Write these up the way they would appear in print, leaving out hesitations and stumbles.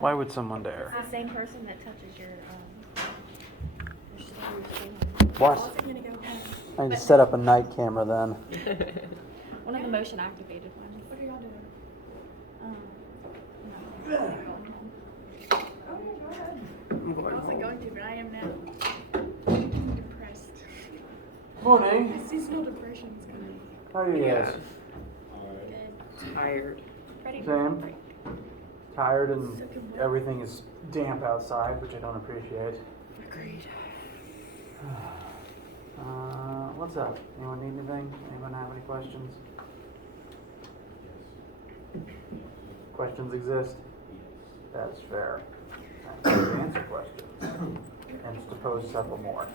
Why would someone dare? It's the same person that touches your What? I need to set up a night camera then. one of the motion activated ones. What are y'all doing? No. Oh, go ahead. I'm going I wasn't home. going to, but I am now. Depressed. Morning. My seasonal depression's coming. How are you guys? Good. Tired. Ready Same. for a break. Tired and everything is damp outside, which I don't appreciate. Agreed. What's up? Anyone need anything? Anyone have any questions? Questions exist? That's fair. I'm here to answer questions and to pose several more.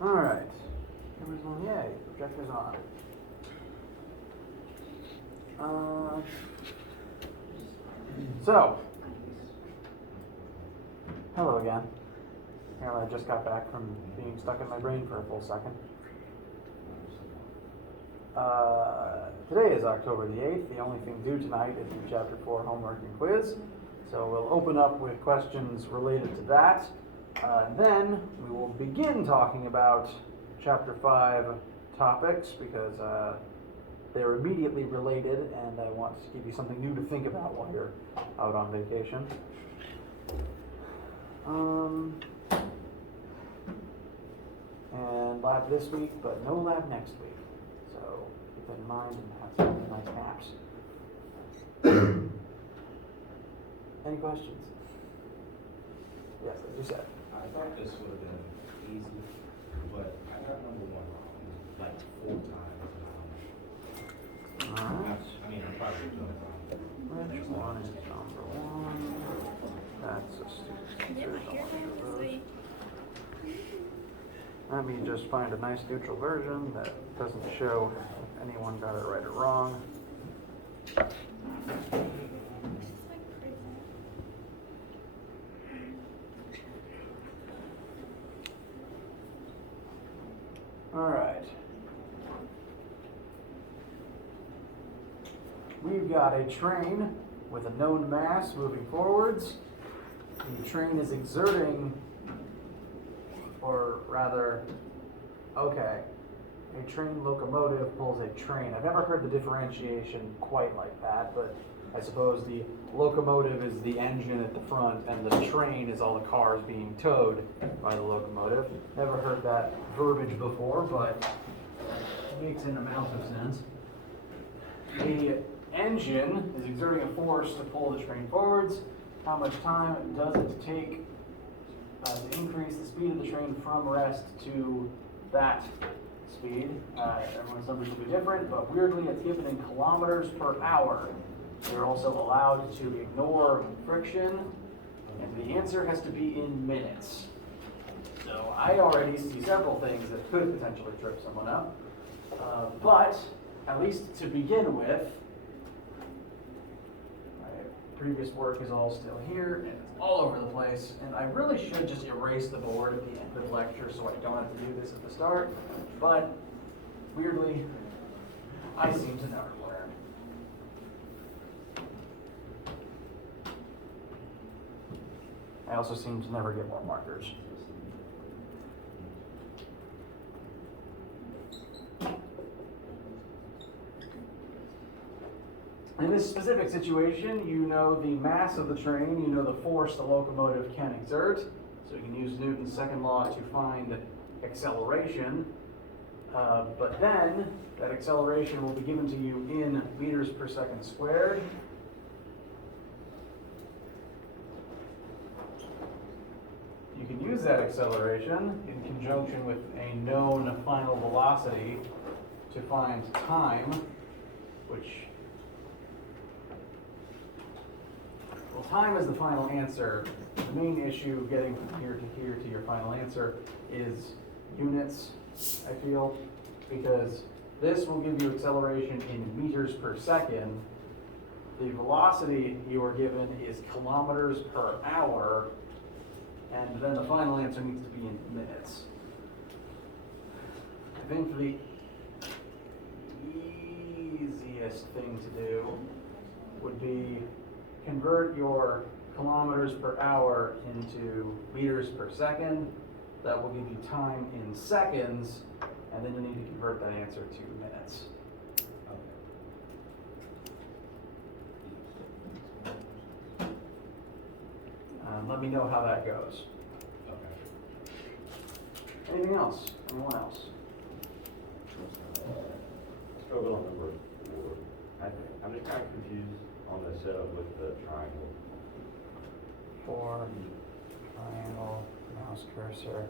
All right. Cameras on. Yay. Projector's on. So, hello again. Apparently I just got back from being stuck in my brain for a full second. Today is October the 8th. The only thing due tonight is the Chapter 4 homework and quiz. So we'll open up with questions related to that. Then we will begin talking about Chapter 5 topics because they're immediately related and I want to give you something new to think about while you're out on vacation. And lab this week, but no lab next week. So keep that in mind and have some nice naps. Any questions? Yes, as you said. I thought this would have been easy, but I got number one wrong, like 4 times. Alright. I mean, I'm probably doing it wrong. Which one is number 1? That's a student. Let me just find a nice neutral version that doesn't show if anyone got it right or wrong. Alright. We've got a train with a known mass moving forwards. The train is exerting, or rather, okay, a train locomotive pulls a train. I've never heard the differentiation quite like that, but I suppose the locomotive is the engine at the front and the train is all the cars being towed by the locomotive. Never heard that verbiage before, but it makes an amount of sense. The engine is exerting a force to pull the train forwards. How much time does it take to increase the speed of the train from rest to that speed? Everyone's numbers will be different, but weirdly it's given in kilometers per hour. You're also allowed to ignore friction, and the answer has to be in minutes. So I already see several things that could potentially trip someone up, but at least to begin with, my previous work is all still here, and it's all over the place, and I really should just erase the board at the end of the lecture so I don't have to do this at the start, but weirdly, I seem to never learn. I also seem to never get more markers. In this specific situation, you know the mass of the train, you know the force the locomotive can exert, so you can use Newton's second law to find acceleration, but then that acceleration will be given to you in meters per second squared. You can use that acceleration in conjunction with a known final velocity to find time, which Well, time is the final answer. The main issue getting from here to here to your final answer is units, I feel, because this will give you acceleration in meters per second. The velocity you are given is kilometers per hour, and then the final answer needs to be in minutes. I think the easiest thing to do would be convert your kilometers per hour into meters per second. That will give you time in seconds, and then you need to convert that answer to minutes. Let me know how that goes. Okay. Anything else? Anyone else? Struggle on number 4. I'm just kind of confused on the setup with the triangle. 4, triangle, mouse cursor.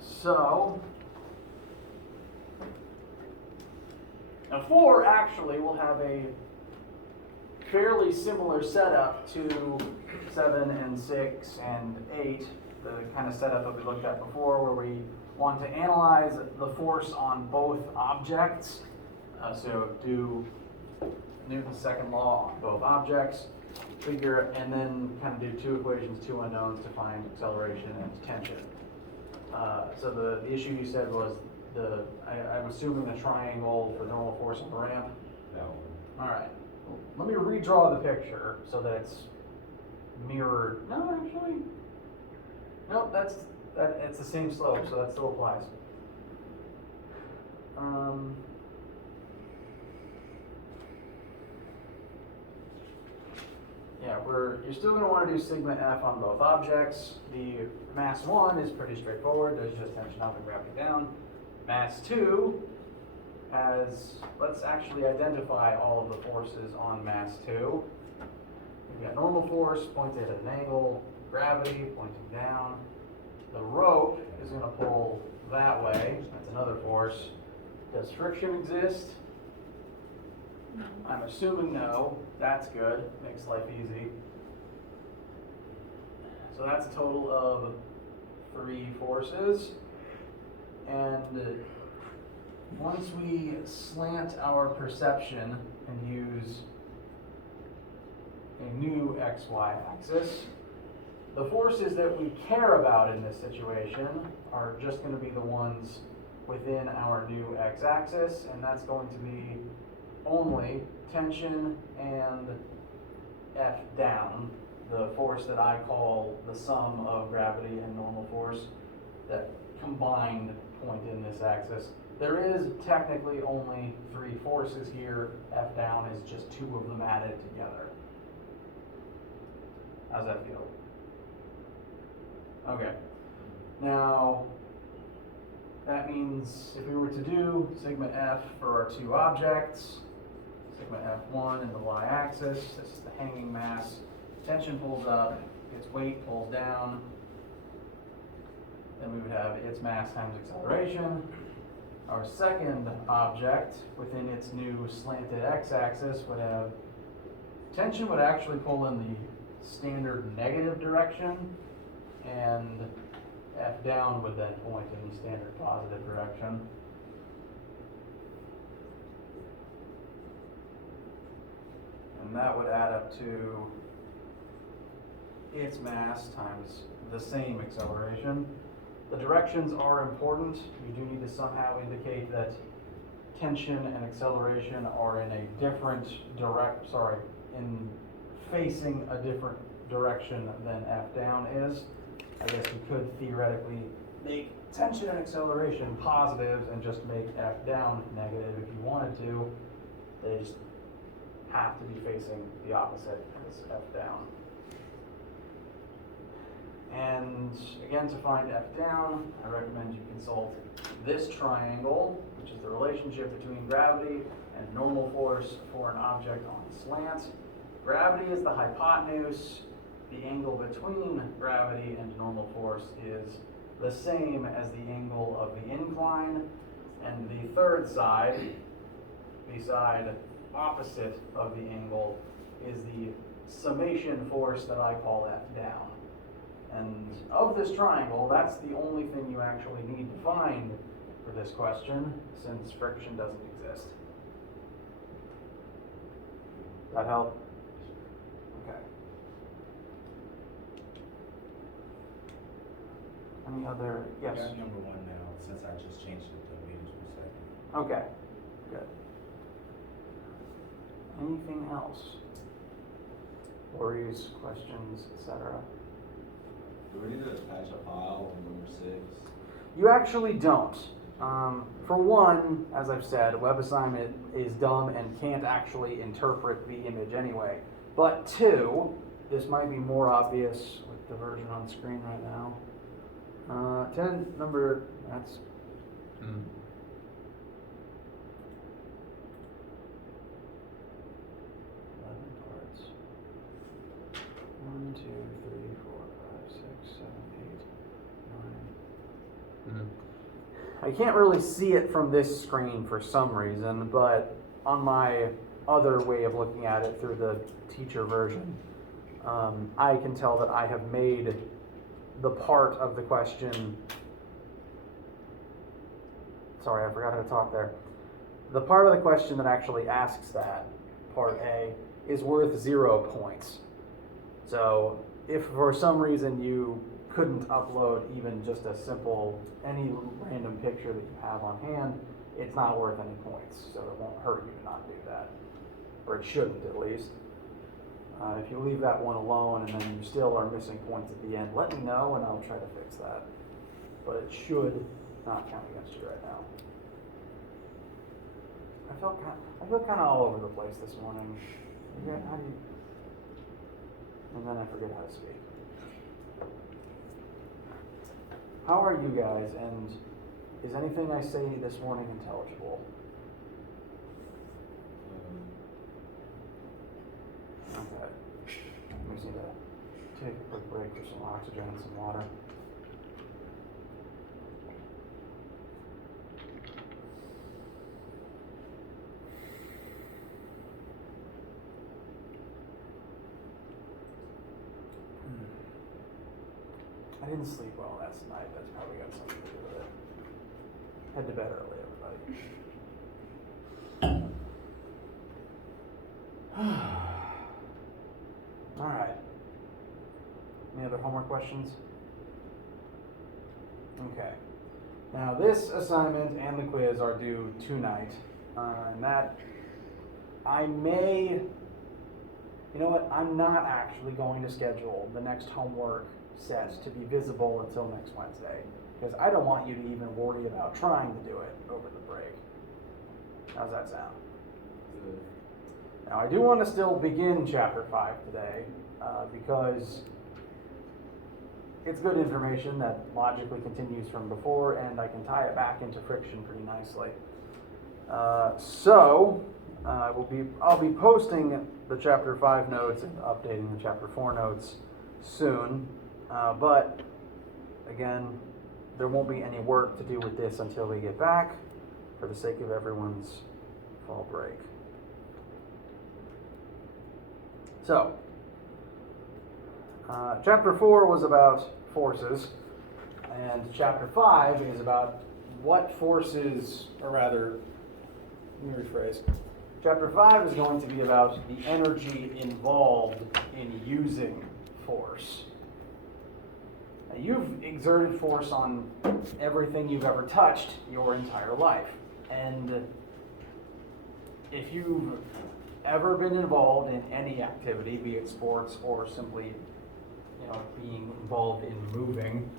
So, now 4 actually will have a fairly similar setup to 7 and 6 and 8, the kind of setup that we looked at before, where we want to analyze the force on both objects. So do Newton's second law on both objects, figure, and then kind of do 2 equations, 2 unknowns to find acceleration and tension. So the issue you said was I'm assuming the triangle for normal force on the ramp. No. All right. Let me redraw the picture so that it's mirrored. No, actually, no. It's the same slope, so that still applies. Yeah, you're still going to want to do sigma F on both objects. The mass 1 is pretty straightforward. There's just tension up and gravity down. Mass 2 let's actually identify all of the forces on mass 2. We've got normal force pointed at an angle, gravity pointing down. The rope is going to pull that way. That's another force. Does friction exist? I'm assuming no. That's good. Makes life easy. So that's a total of 3 forces. And once we slant our perception and use a new XY axis, the forces that we care about in this situation are just going to be the ones within our new x-axis, and that's going to be only tension and F down, the force that I call the sum of gravity and normal force, that combined point in this axis. There is technically only 3 forces here. F down is just 2 of them added together. How's that feel? Okay. Now, that means if we were to do sigma F for our 2 objects, sigma F1 in the y-axis, this is the hanging mass, tension pulls up, its weight pulls down, then we would have its mass times acceleration. Our second object within its new slanted x-axis would have tension would actually pull in the standard negative direction, and F down would then point in the standard positive direction. And that would add up to its mass times the same acceleration. The directions are important. You do need to somehow indicate that tension and acceleration are in a different facing a different direction than F down is. I guess you could theoretically make tension and acceleration positives and just make F down negative if you wanted to. They just have to be facing the opposite as F down. And again, to find F down, I recommend you consult this triangle, which is the relationship between gravity and normal force for an object on slant. Gravity is the hypotenuse. The angle between gravity and normal force is the same as the angle of the incline. And the third side, beside opposite of the angle is the summation force that I call F down. And of this triangle, that's the only thing you actually need to find for this question, since friction doesn't exist. That help? Okay. Any other, yes? I got number one now, since I just changed it to meters per second. Okay, good. Anything else? Worries, questions, etc.? Do we need to attach a file on number 6? You actually don't. For one, as I've said, web assignment is dumb and can't actually interpret the image anyway. But two, this might be more obvious with the version on screen right now. 10 number, that's 11 parts. 1, 2, 3, 4, 5, 6, 7, 8, 9. I can't really see it from this screen for some reason, but on my other way of looking at it through the teacher version, I can tell that I have made the part of the question. Sorry, I forgot how to talk there. The part of the question that actually asks that, part A, is worth 0 points. So if for some reason you couldn't upload even just a simple, any random picture that you have on hand, it's not worth any points. So it won't hurt you to not do that. Or it shouldn't, at least. If you leave that one alone and then you still are missing points at the end, let me know and I'll try to fix that. But it should not count against you right now. I feel kind of all over the place this morning. How do you? And then I forget how to speak. How are you guys? And is anything I say this morning intelligible? Okay. We just need to take a quick break for some oxygen and some water. I didn't sleep well last night. That's probably got something to do with it. Head to bed early, everybody. All right. Any other homework questions? Okay. Now this assignment and the quiz are due tonight, and that I may, you know what, I'm not actually going to schedule the next homework set to be visible until next Wednesday, because I don't want you to even worry about trying to do it over the break. How's that sound? Good. Now I do want to still begin chapter 5 today, because it's good information that logically continues from before, and I can tie it back into friction pretty nicely. I'll be posting the chapter 5 notes and updating the chapter 4 notes soon. But again, there won't be any work to do with this until we get back, for the sake of everyone's fall break. So, chapter 4 was about forces, and chapter 5 is about what forces, or rather, let me rephrase. Chapter 5 is going to be about the energy involved in using force. Now, you've exerted force on everything you've ever touched your entire life, and if you've ever been involved in any activity, be it sports or simply, being involved in moving,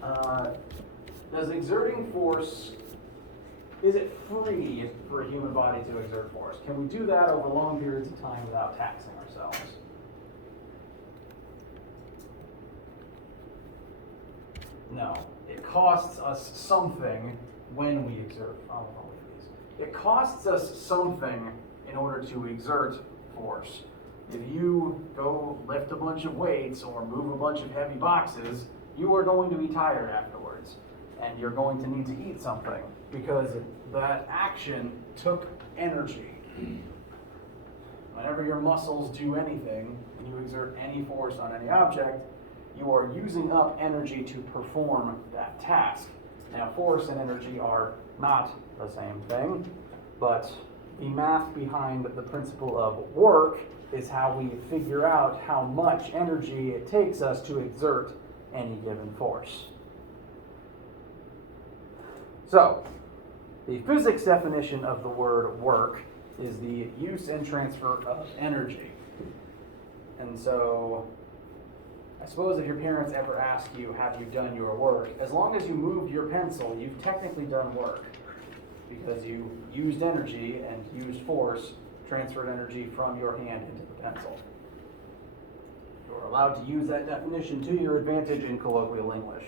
does exerting force, is it free for a human body to exert force? Can we do that over long periods of time without taxing ourselves? No. It costs us something when we exert. It costs us something in order to exert force. If you go lift a bunch of weights or move a bunch of heavy boxes, you are going to be tired afterwards. And you're going to need to eat something because that action took energy. whenever your muscles do anything, and you exert any force on any object, you are using up energy to perform that task. Now, force and energy are not the same thing, but the math behind the principle of work is how we figure out how much energy it takes us to exert any given force. So, the physics definition of the word work is the use and transfer of energy. And so, I suppose if your parents ever ask you, have you done your work, as long as you moved your pencil, you've technically done work. Because you used energy and used force, transferred energy from your hand into the pencil. You're allowed to use that definition to your advantage in colloquial English.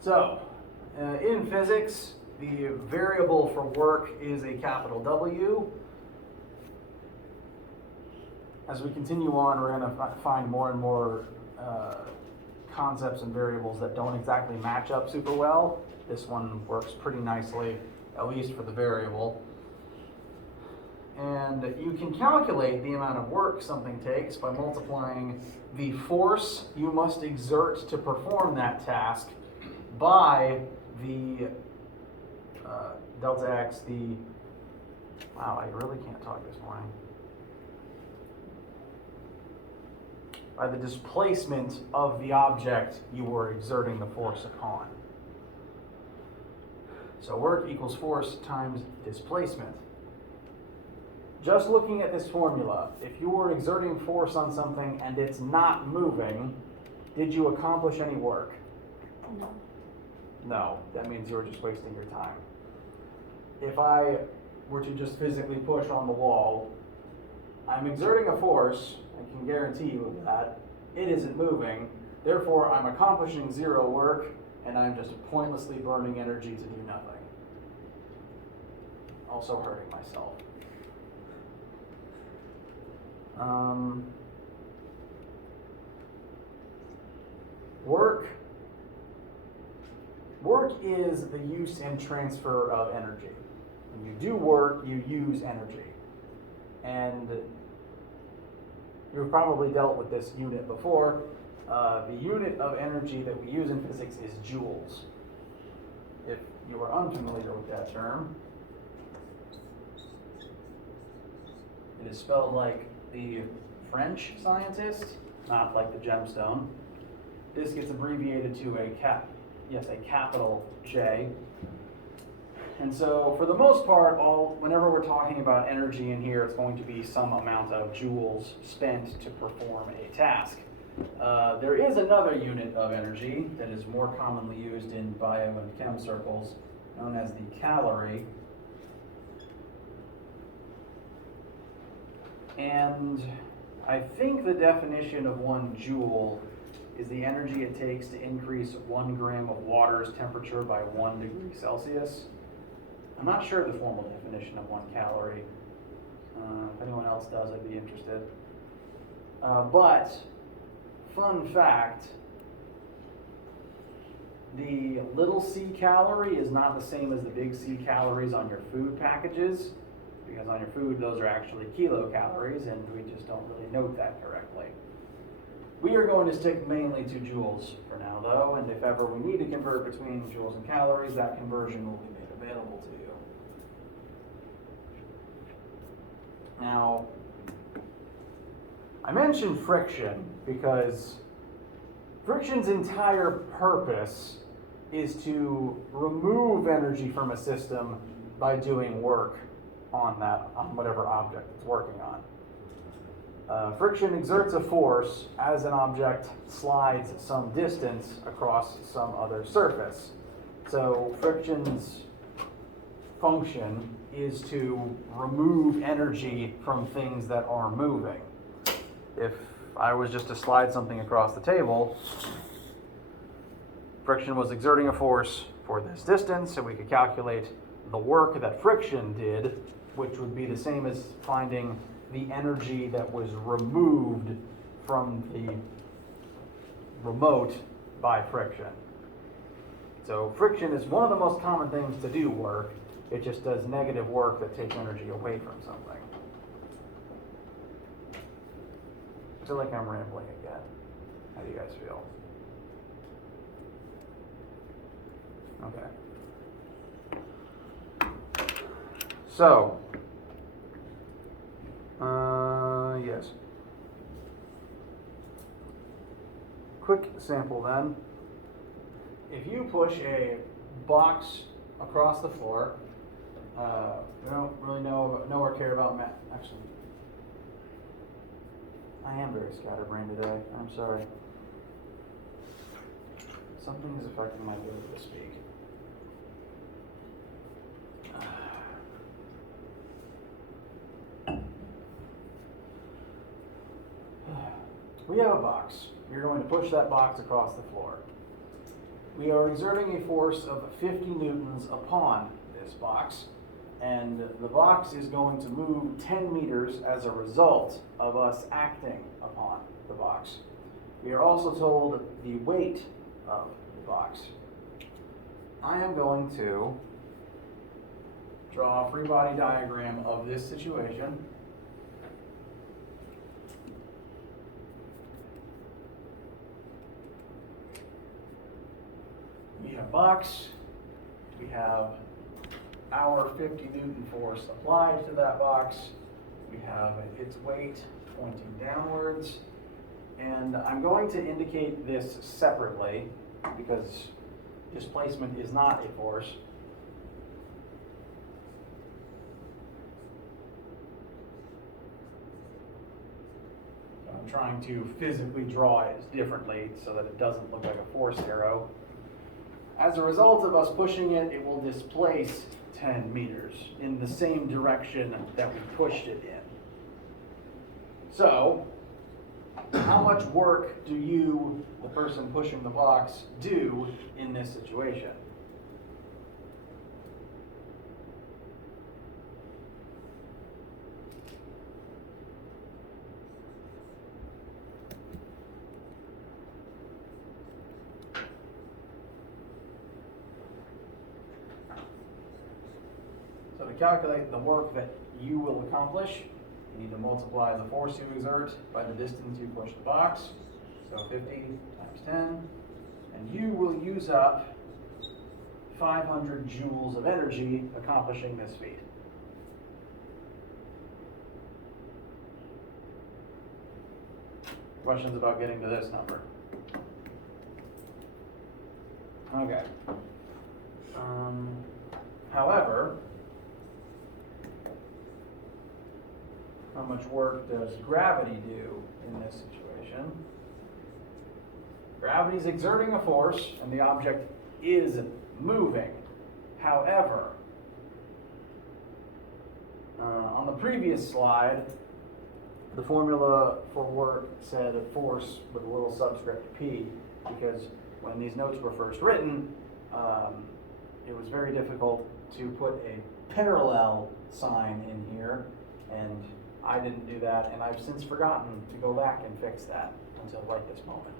So, in physics, the variable for work is a capital W. As we continue on, we're going to find more and more concepts and variables that don't exactly match up super well. This one works pretty nicely, at least for the variable. And you can calculate the amount of work something takes by multiplying the force you must exert to perform that task by the delta x, wow, I really can't talk this morning. By the displacement of the object you were exerting the force upon. So work equals force times displacement. Just looking at this formula, if you were exerting force on something and it's not moving, did you accomplish any work? No. No, that means you were just wasting your time. If I were to just physically push on the wall, I'm exerting a force, I can guarantee you that, it isn't moving, therefore I'm accomplishing zero work, and I'm just pointlessly burning energy to do nothing. Also hurting myself. Work is the use and transfer of energy. When you do work, you use energy. And you've probably dealt with this unit before. The unit of energy that we use in physics is joules. If you are unfamiliar with that term, it is spelled like the French scientist, not like the gemstone. This gets abbreviated to a capital J. And so for the most part, whenever we're talking about energy in here, it's going to be some amount of joules spent to perform a task. There is another unit of energy that is more commonly used in bio and chem circles, known as the calorie. And I think the definition of 1 joule is the energy it takes to increase 1 gram of water's temperature by 1 degree Celsius. I'm not sure the formal definition of 1 calorie. If anyone else does, I'd be interested. But, fun fact, the little c calorie is not the same as the big C calories on your food packages, because on your food those are actually kilocalories, and we just don't really note that correctly. We are going to stick mainly to joules for now, though, and if ever we need to convert between joules and calories, that conversion will be made available to you. Now, I mentioned friction because friction's entire purpose is to remove energy from a system by doing work on whatever object it's working on. Friction exerts a force as an object slides some distance across some other surface. So friction's function is to remove energy from things that are moving. If I was just to slide something across the table, friction was exerting a force for this distance, so we could calculate the work that friction did, which would be the same as finding the energy that was removed from the remote by friction. So friction is one of the most common things to do work. It just does negative work that takes energy away from something. I feel like I'm rambling again. How do you guys feel? Okay. So, yes. Quick sample then. If you push a box across the floor, we don't really know or care about math. Actually, I am very scatterbrained today. I'm sorry. Something is affecting my ability to speak. We have a box. We're going to push that box across the floor. We are exerting a force of 50 newtons upon this box, and the box is going to move 10 meters as a result of us acting upon the box. We are also told the weight of the box. I am going to draw a free body diagram of this situation. We have box, we have our 50 Newton force applied to that box, we have its weight pointing downwards, and I'm going to indicate this separately because displacement is not a force. I'm trying to physically draw it differently so that it doesn't look like a force arrow. As a result of us pushing it, it will displace 10 meters in the same direction that we pushed it in. So, how much work do you, the person pushing the box, do in this situation? So to calculate the work that you will accomplish, you need to multiply the force you exert by the distance you push the box. So 50 times 10. And you will use up 500 joules of energy accomplishing this feat. Questions about getting to this number? Okay. However, how much work does gravity do in this situation? Gravity is exerting a force and the object is moving. However, on the previous slide, the formula for work said a force with a little subscript p, because when these notes were first written, it was very difficult to put a parallel sign in here, and I didn't do that, and I've since forgotten to go back and fix that until right this moment.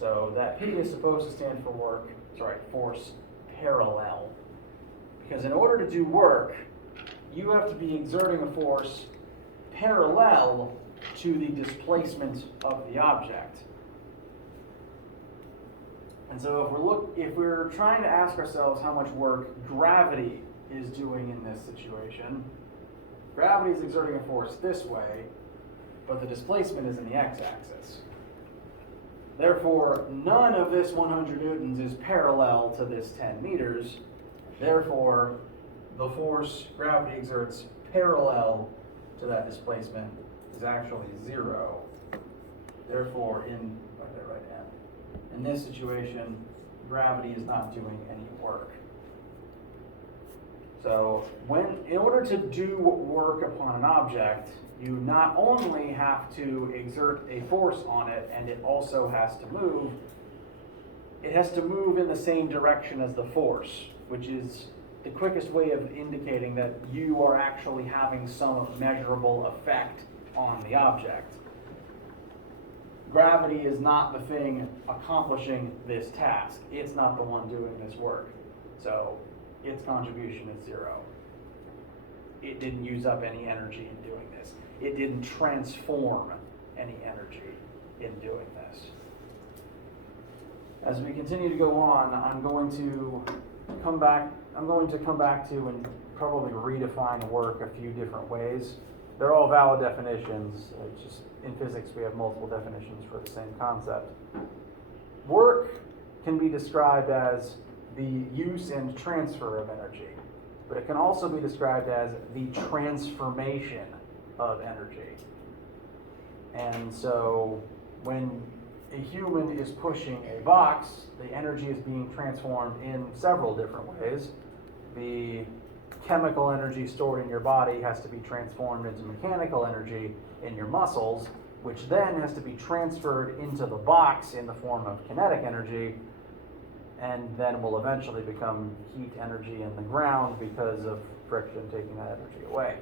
So that P is supposed to stand for force parallel. Because in order to do work, you have to be exerting a force parallel to the displacement of the object. And so if we're trying to ask ourselves how much work gravity is doing in this situation, gravity is exerting a force this way, but the displacement is in the x-axis. Therefore, none of this 100 newtons is parallel to this 10 meters. Therefore, the force gravity exerts parallel to that displacement is actually 0. Therefore, in this situation, gravity is not doing any work. So, in order to do work upon an object, you not only have to exert a force on it, and it also has to move, it has to move in the same direction as the force, which is the quickest way of indicating that you are actually having some measurable effect on the object. Gravity is not the thing accomplishing this task. It's not the one doing this work. So its contribution is 0. It didn't use up any energy in doing this. It didn't transform any energy in doing this. As we continue to go on, I'm going to come back to and probably redefine work a few different ways. They're all valid definitions. It's just in physics we have multiple definitions for the same concept. Work can be described as the use and transfer of energy, but it can also be described as the transformation of energy. And so when a human is pushing a box, the energy is being transformed in several different ways. The chemical energy stored in your body has to be transformed into mechanical energy in your muscles, which then has to be transferred into the box in the form of kinetic energy, and then will eventually become heat energy in the ground because of friction taking that energy away.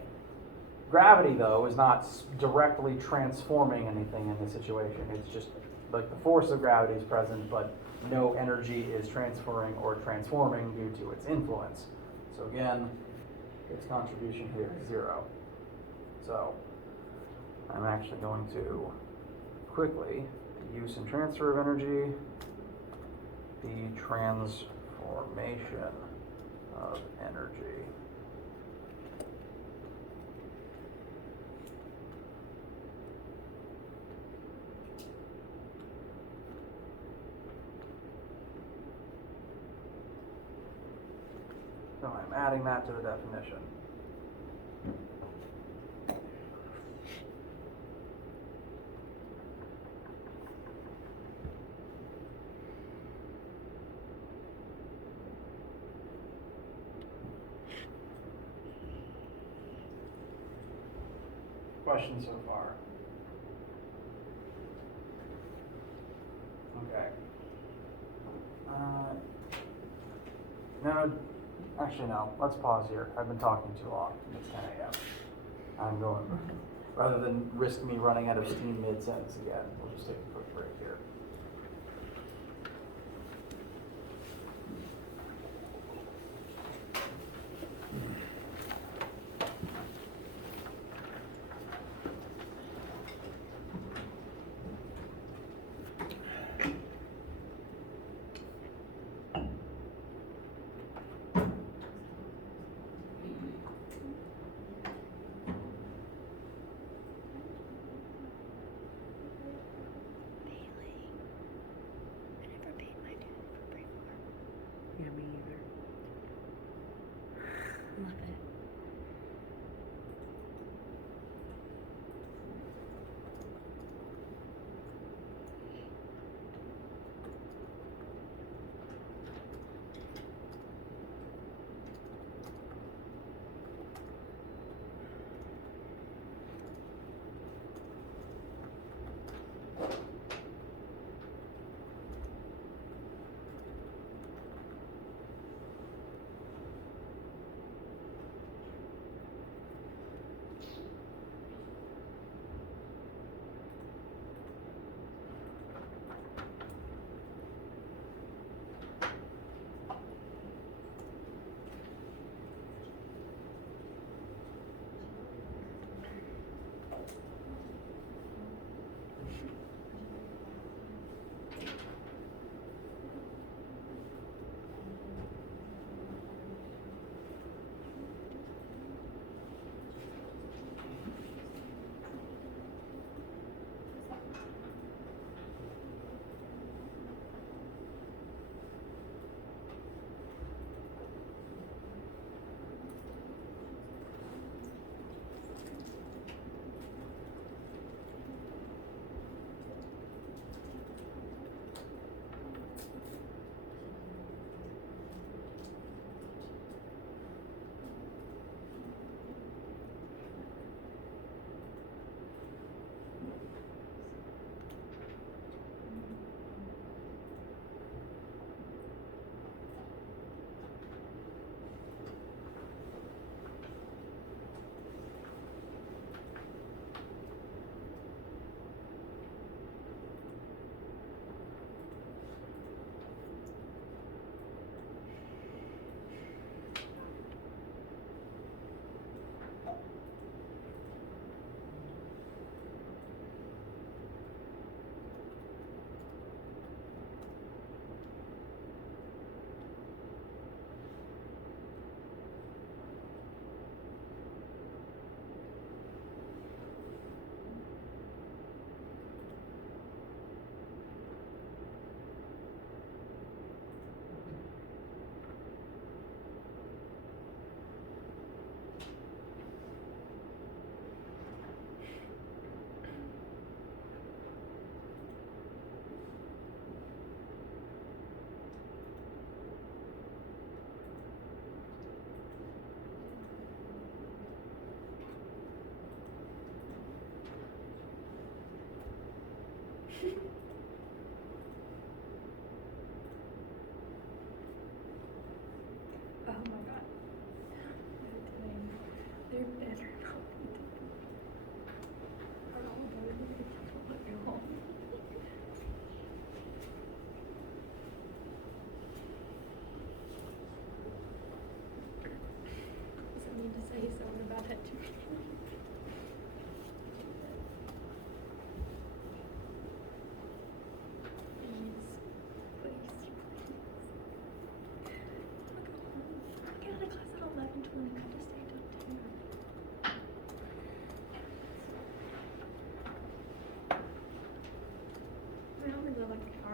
Gravity, though, is not directly transforming anything in this situation. It's just like the force of gravity is present, but no energy is transferring or transforming due to its influence. So again, its contribution here is 0. So I'm actually going to quickly, the use and transfer of energy, the transformation of energy. So I'm adding that to the definition. Questions so far? Okay. No, actually no, let's pause here. I've been talking too long. It's 10 a.m. I'm going, rather than risk me running out of steam mid-sentence again, we'll just take a quick break here.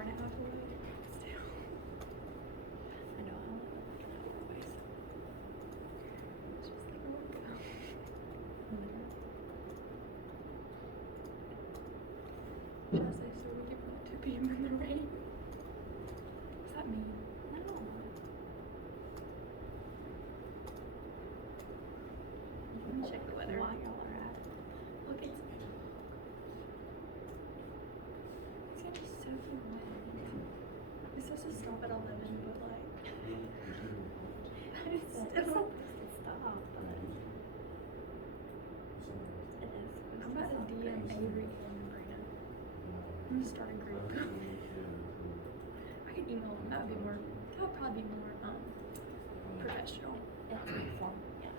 kind of how to look. Still. I know, I don't like looking at it always. It's just like, oh, go. I was like, so we want to be in the rain. What's that mean? No. Let me check the weather. While y'all are at it. Look, it's gonna be soaking wet. It's supposed to stop at 11, but like, it's still. Stop. It is. I'm about to DM Avery and Brina. I'm gonna start a group. I can email them. That would probably be more professional. It's informal, yeah.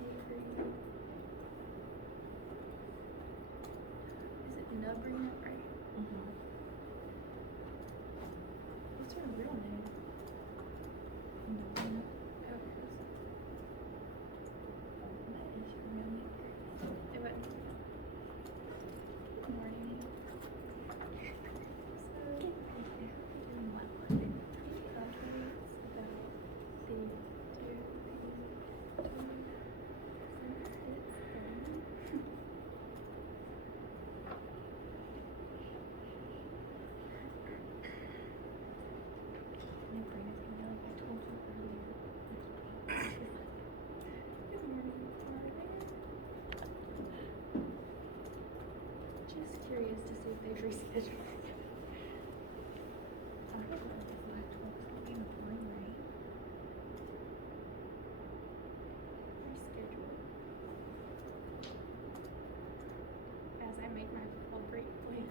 Avery. Is it Nubrina? Right. Mm-hmm. What's her real name? Mm-hmm. That is her real name. It went. Good morning. Good morning, just curious to see if they've rescheduled. Reschedule. As I make my fall break plans.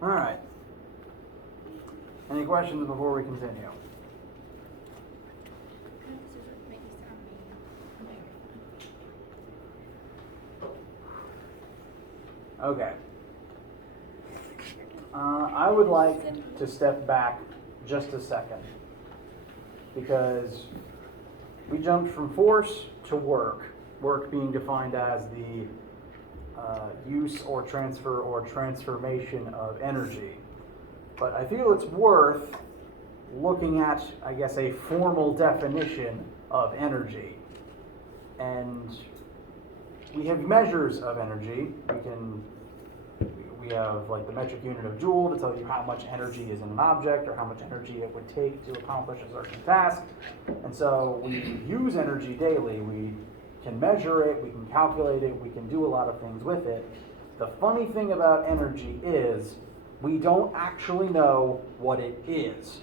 All right. Any questions before we continue? This is what makes me sound mean. Okay. I would like to step back just a second because we jumped from force to work being defined as the use or transfer or transformation of energy. But I feel it's worth looking at, I guess, a formal definition of energy. And we have measures of energy. We have like the metric unit of joule to tell you how much energy is in an object or how much energy it would take to accomplish a certain task. And so we use energy daily. We can measure it, we can calculate it, we can do a lot of things with it. The funny thing about energy is we don't actually know what it is.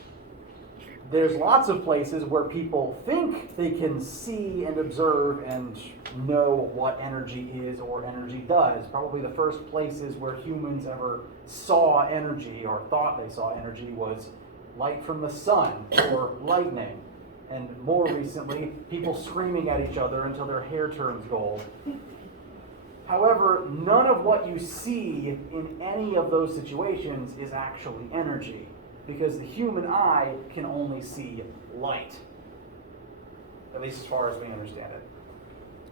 There's lots of places where people think they can see and observe and know what energy is or energy does. Probably the first places where humans ever saw energy or thought they saw energy was light from the sun or lightning. And more recently, people screaming at each other until their hair turns gold. However, none of what you see in any of those situations is actually energy, because the human eye can only see light, at least as far as we understand it.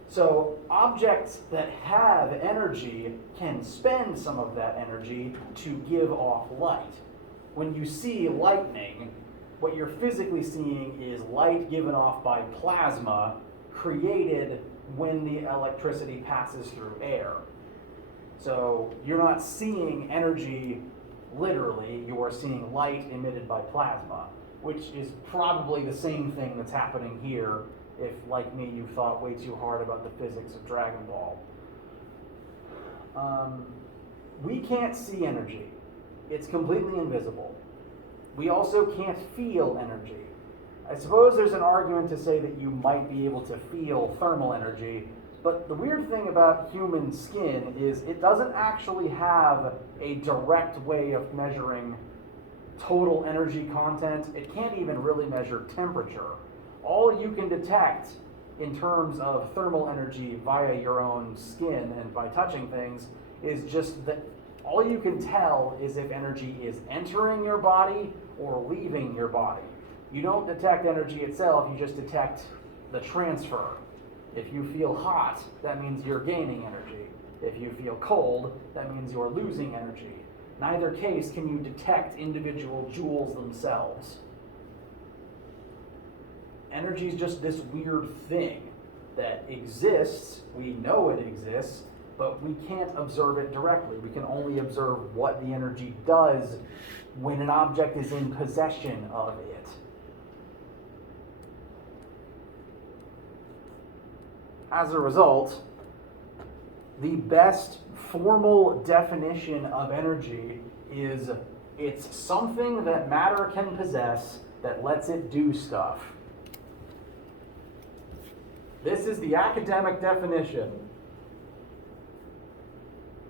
So objects that have energy can spend some of that energy to give off light. When you see lightning, what you're physically seeing is light given off by plasma created when the electricity passes through air. So you're not seeing energy literally, you are seeing light emitted by plasma, which is probably the same thing that's happening here if, like me, you thought way too hard about the physics of Dragon Ball. We can't see energy. It's completely invisible. We also can't feel energy. I suppose there's an argument to say that you might be able to feel thermal energy, but the weird thing about human skin is it doesn't actually have a direct way of measuring total energy content. It can't even really measure temperature. All you can detect in terms of thermal energy via your own skin and by touching things is just the All you can tell is if energy is entering your body or leaving your body. You don't detect energy itself, you just detect the transfer. If you feel hot, that means you're gaining energy. If you feel cold, that means you're losing energy. Neither case can you detect individual joules themselves. Energy is just this weird thing that exists, we know it exists, but we can't observe it directly. We can only observe what the energy does when an object is in possession of it. As a result, the best formal definition of energy is it's something that matter can possess that lets it do stuff. This is the academic definition.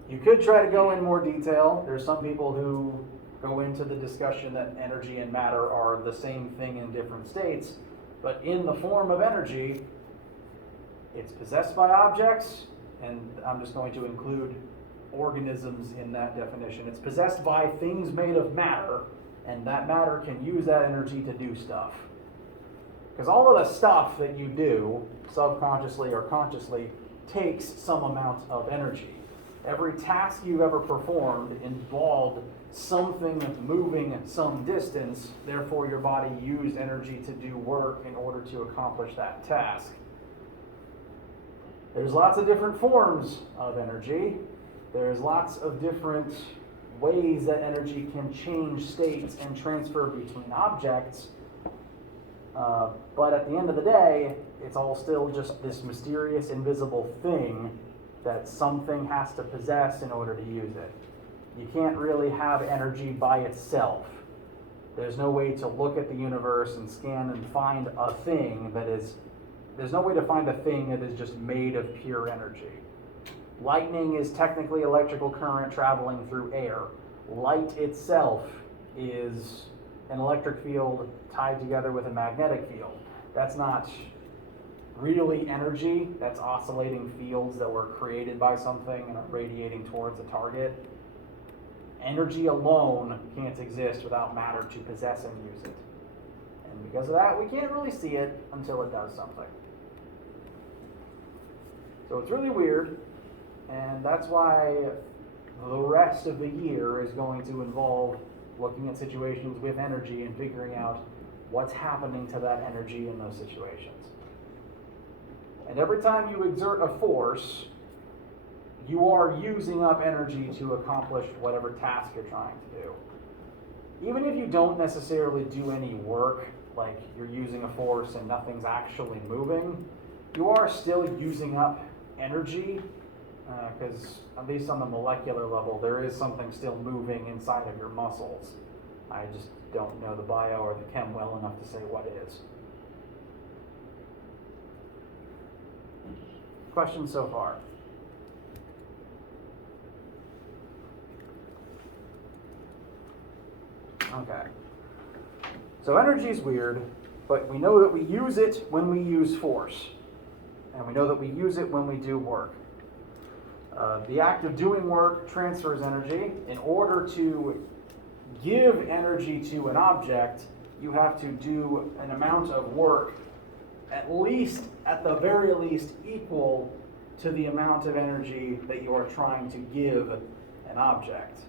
You could try to go in more detail. There's some people who go into the discussion that energy and matter are the same thing in different states, but in the form of energy, it's possessed by objects, and I'm just going to include organisms in that definition. It's possessed by things made of matter, and that matter can use that energy to do stuff. Because all of the stuff that you do, subconsciously or consciously, takes some amount of energy. Every task you've ever performed involved something moving some distance, therefore your body used energy to do work in order to accomplish that task. There's lots of different forms of energy. There's lots of different ways that energy can change states and transfer between objects. But at the end of the day, it's all still just this mysterious, invisible thing that something has to possess in order to use it. You can't really have energy by itself. There's no way to look at the universe and scan and find a thing that is, there's no way to find a thing that is just made of pure energy. Lightning is technically electrical current traveling through air. Light itself is an electric field tied together with a magnetic field. That's not really energy, that's oscillating fields that were created by something and are radiating towards a target. Energy alone can't exist without matter to possess and use it. And because of that, we can't really see it until it does something. So it's really weird, and that's why the rest of the year is going to involve looking at situations with energy and figuring out what's happening to that energy in those situations. And every time you exert a force, you are using up energy to accomplish whatever task you're trying to do. Even if you don't necessarily do any work, like you're using a force and nothing's actually moving, you are still using up energy, because at least on the molecular level, there is something still moving inside of your muscles. I just don't know the bio or the chem well enough to say what is. Questions so far? Okay. So energy is weird, but we know that we use it when we use force. And we know that we use it when we do work. The act of doing work transfers energy. In order to give energy to an object, you have to do an amount of work at the very least equal to the amount of energy that you are trying to give an object.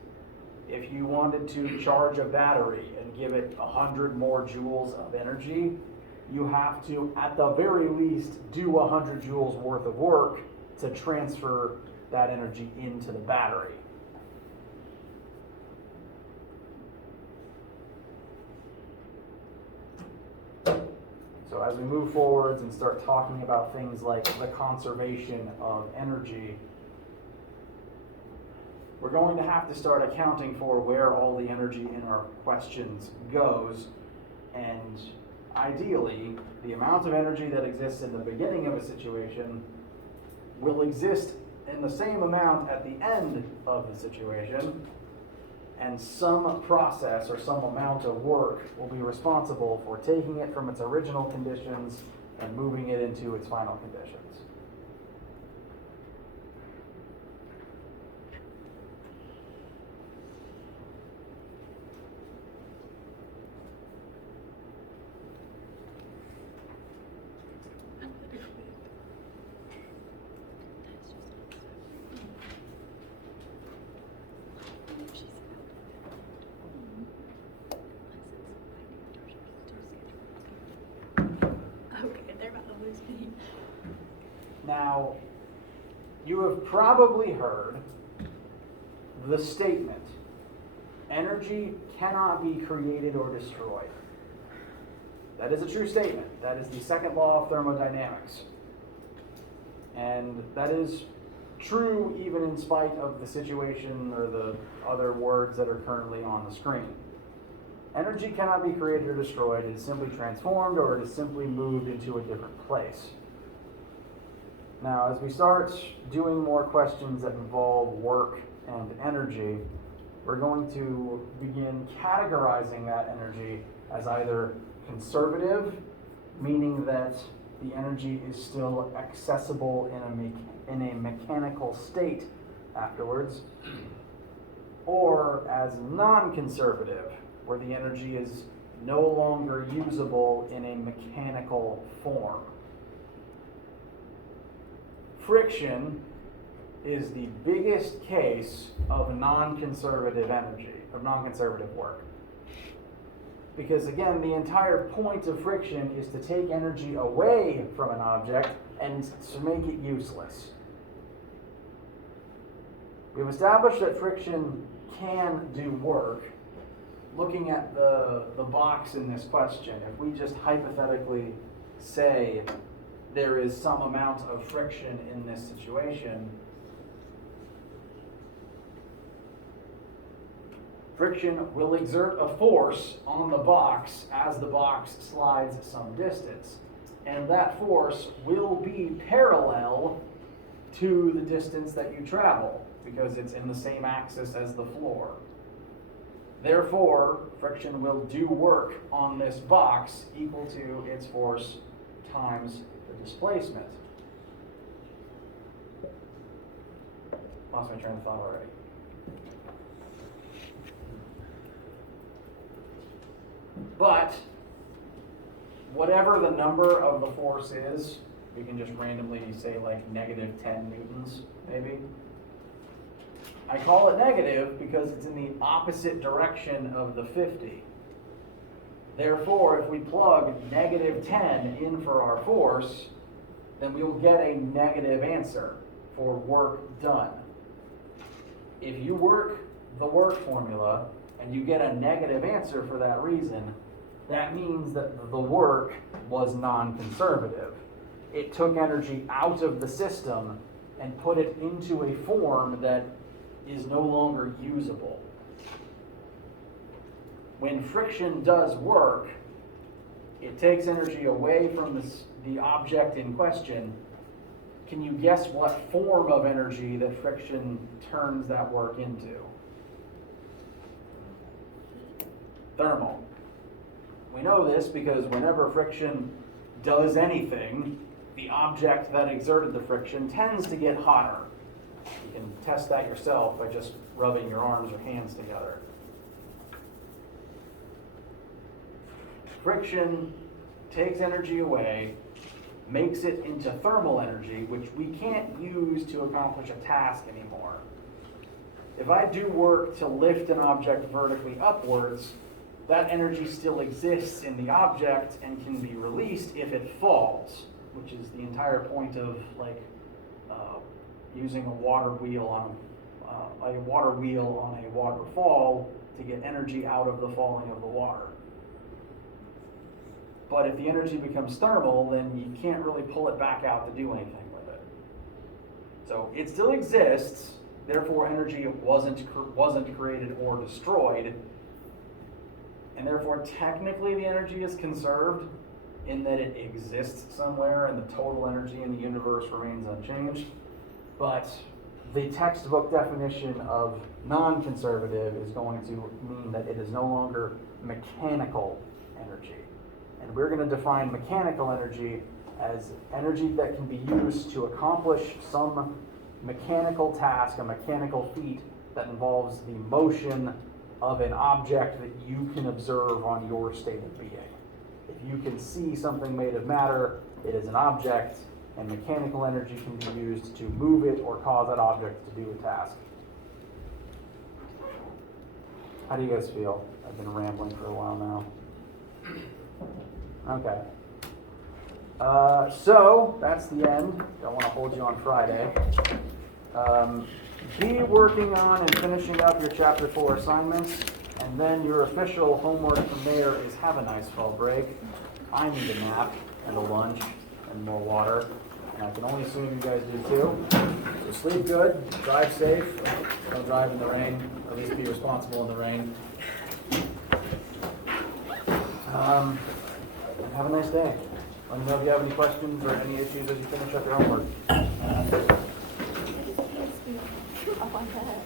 If you wanted to charge a battery and give it 100 more joules of energy, you have to, at the very least, do 100 joules worth of work to transfer that energy into the battery. So as we move forwards and start talking about things like the conservation of energy, we're going to have to start accounting for where all the energy in our questions goes, and ideally, the amount of energy that exists in the beginning of a situation will exist in the same amount at the end of the situation, and some process or some amount of work will be responsible for taking it from its original conditions and moving it into its final conditions. his feet. Now, you have probably heard the statement, energy cannot be created or destroyed. That is a true statement. That is the second law of thermodynamics. And that is true even in spite of the situation or the other words that are currently on the screen. Energy cannot be created or destroyed. It is simply transformed or it is simply moved into a different place. Now, as we start doing more questions that involve work and energy, we're going to begin categorizing that energy as either conservative, meaning that the energy is still accessible in a mechanical state afterwards, or as non-conservative, where the energy is no longer usable in a mechanical form. Friction is the biggest case of non-conservative energy, of non-conservative work. Because again, the entire point of friction is to take energy away from an object and to make it useless. We've established that friction can do work. Looking at the box in this question, if we just hypothetically say there is some amount of friction in this situation, friction will exert a force on the box as the box slides some distance. And that force will be parallel to the distance that you travel because it's in the same axis as the floor. Therefore, friction will do work on this box equal to its force times the displacement. Lost my train of thought already. But whatever the number of the force is, we can just randomly say like negative 10 newtons, maybe. I call it negative because it's in the opposite direction of the 50. Therefore, if we plug negative 10 in for our force, then we will get a negative answer for work done. If you work the work formula and you get a negative answer for that reason, that means that the work was non-conservative. It took energy out of the system and put it into a form that is no longer usable. When friction does work, it takes energy away from the object in question. Can you guess what form of energy that friction turns that work into? Thermal. We know this because whenever friction does anything, the object that exerted the friction tends to get hotter. You can test that yourself by just rubbing your arms or hands together. Friction takes energy away, makes it into thermal energy, which we can't use to accomplish a task anymore. If I do work to lift an object vertically upwards, that energy still exists in the object and can be released if it falls, which is the entire point of using a water wheel on a waterfall to get energy out of the falling of the water. But if the energy becomes thermal, then you can't really pull it back out to do anything with it. So it still exists, therefore energy wasn't created or destroyed, and therefore technically the energy is conserved in that it exists somewhere and the total energy in the universe remains unchanged. But the textbook definition of non-conservative is going to mean that it is no longer mechanical energy. And we're going to define mechanical energy as energy that can be used to accomplish some mechanical task, a mechanical feat that involves the motion of an object that you can observe on your state of being. If you can see something made of matter, it is an object, and mechanical energy can be used to move it or cause that object to do a task. How do you guys feel? I've been rambling for a while now. Okay. So, that's the end. Don't want to hold you on Friday. Be working on and finishing up your Chapter 4 assignments, and then your official homework from there is have a nice fall break. I need a nap, and a lunch, and more water, and I can only assume you guys do too. So sleep good, drive safe, don't drive in the rain, or at least be responsible in the rain. And have a nice day. Let me know if you have any questions or any issues as you finish up your homework. Up on that.